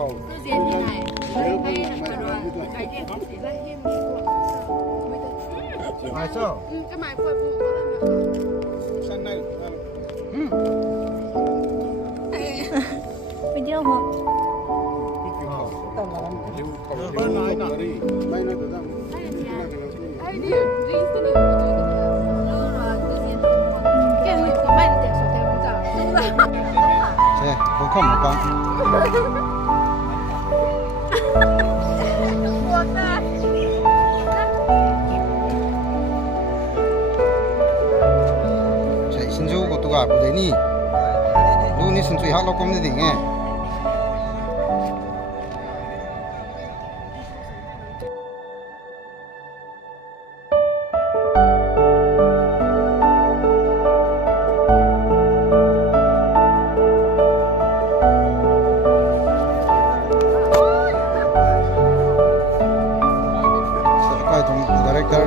Cứ diệt như này. Hay là cả đoàn cái gì cũng chỉ là thêm đi của. Ai sao? Cái mày phơi bụng có lần nữa. Sang đây. Bây giờ hả? Bên này nọ đi. Đây nó tự Ai đi, jeans cái này có thể rồi cứ diệt. Cái này có bạn để số theo cũng giả. Đúng rồi. Thế, không không một con. Chạy xin du của tụi gà của đấy nè. Lu ni xin chui hát lo công đi nghe. Director,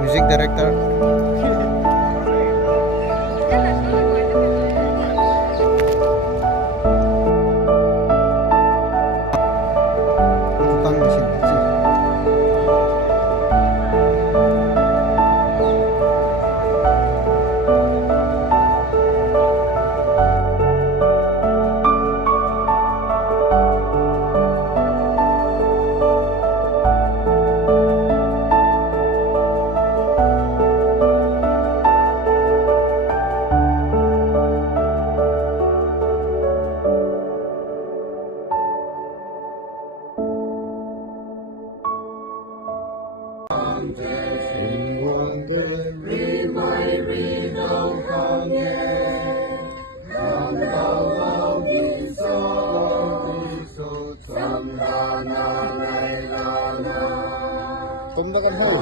music director. Tăng mesin gì? Cũng đã con hơi